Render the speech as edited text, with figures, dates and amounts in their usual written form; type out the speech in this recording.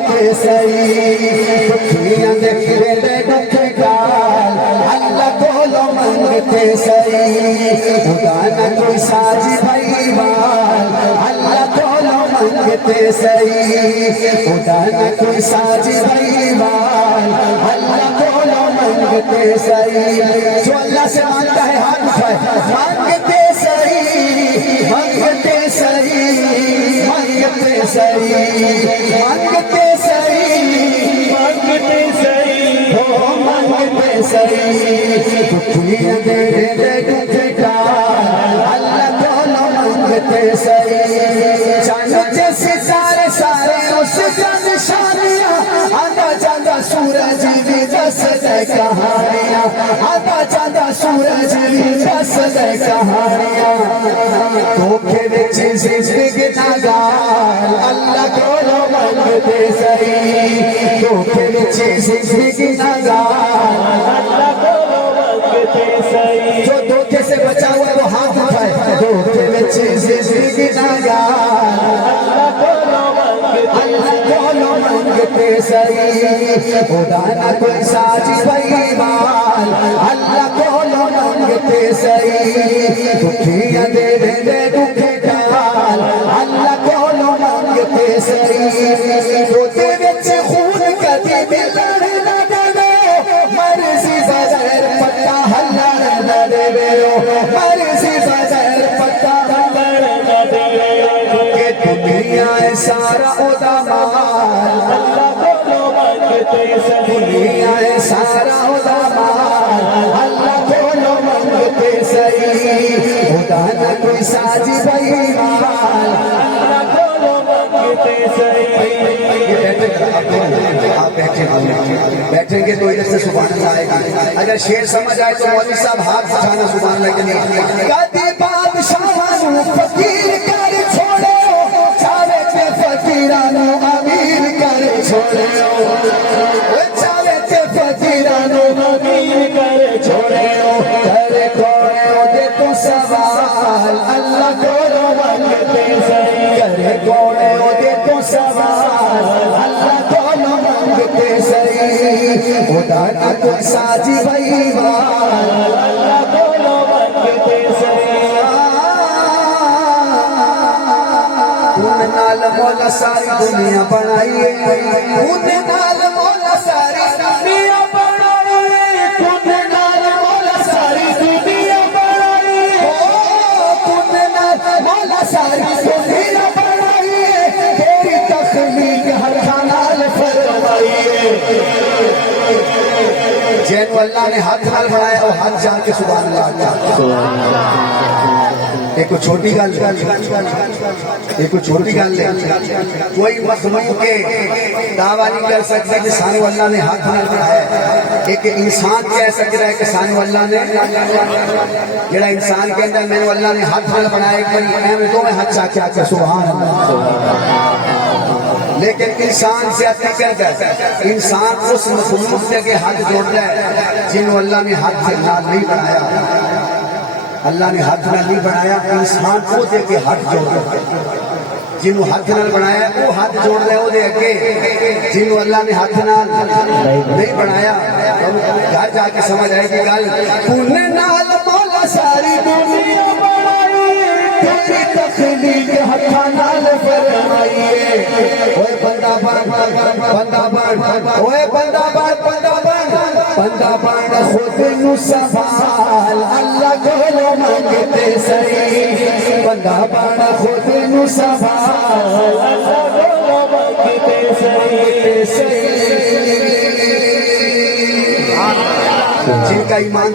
मंगते सही दुखियां दे खेले दुख गाल अल्लाह कोलो मंगते सही खुदा ना कोई साजी भाईवाल अल्लाह कोलो मंगते सही खुदा ना कोई साजी भाईवाल अल्लाह कोलो मंगते सही जो अल्लाह से मांगता है हाथ उठाए मांगते सही मंगते सही मंगते सही मंगते सही मंगते सही हो मंगते सही दुखियां दे दे दुख डाल अल्लाह कोलो मंगते सही चांद जैसे सारे सारे उस चंद शानियां आधा चांदा सूरज भी दस दे कहानियां आधा चांदा सूरज भी दस दे कहानियां धोखे विच जिंदगी नागाल अल्लाह कोलो मंगते सही धोखे विच जिंदगी नागाल अल्लाह कोलो मंगते सही जो धोखे से बचा हुआ है वो हाथ उठाए धोखे विच जिंदगी नागाल अल्लाह कोलो मंगते सही खुदा ना कोई साजी भाईवाल अल्लाह कोलो मंगते सही दुखियां दे दे दुख डाल अल्लाह कोलो मंगते सही रोते विच खून कदी मिलण ना देवे मर्जी बगैर पत्ता हल्लण ना देवे मर्जी बगैर पत्ता हल्लण ना देवे के दुनिया है सारा ओदा माल अल्लाह कोलो मंगते सही दुनिया है सारा ओदा माल अल्लाह कोलो मंगते सही खुदा ना कोई साजी भाईवाल अल्लाह कोलो मंगते सही आप बैठेंगे तो इधर से सुभान अल्लाह आएगा अगर शेर समझ आए तो मौलवी साहब हाथ उठाना सुभान अल्लाह के लिए कदी बादशाह फकीर कर छोड़े चावे ते फकीरानो अमीर कर छोड़े चावे ते फकीरानो अमीर कर छोड़े करे कोने दे तो सवाल अल्लाह कोलो मंगते सही करे कोने दे तो सवाल अल्लाह कोलो मंगते सही खुदा ना कोई साजी भाईवाल अल्लाह कोलो मंगते सही तूने नाल मौला सारी दुनिया बनाई है तूने नाल मौला सारी दुनिया बनाई तूने नाल मौला सारी दुनिया बनाई तूने नाल मौला सारी दुनिया बनाई तेरी तख्लीक हर खानाल फरमाई जैन अल्लाह ने हाथ नाल बनाया और हाथ जान के सुभान अल्लाह एक छोटी गल एक छोटी गल कोई मखलूक के दावा नहीं कर सकता कि सानू अल्लाह ने हाथ नाल बनाया एक इंसान कह सकता है कि सानू अल्लाह ने जेड़ा इंसान के अंदर मैंने अल्लाह ने हाथ नाल बनाया एक बार तो मैं हाथ चाचा के सुभान अल्लाह लेकिन इंसान से अति करता है इंसान उस मखलूक से के हाथ जोड़ता है जिन्होंने अल्लाह ने हाथ से नाल नहीं बनाया अल्लाह ने हाथ नाल नहीं बनाया इंसान को दे के हाथ जोड़ता है जिन्हों हाथ नाल बनाया वो हाथ जोड़ रहे ओदे अगे जिन्हों अल्लाह ने हाथ नाल नहीं बनाया घर जाके समझ आएगी गल तूने नाल मौला सारी दुनिया बनाई तेरी तख्लीक हथा नाल फरमाई ओए बंदा बन ओए बंदा बन खुद नु सवाल अल्लाह कोलो मंगते सही बंदा बन खुद नु सवाल अल्लाह कोलो मंगते सही जिनका ईमान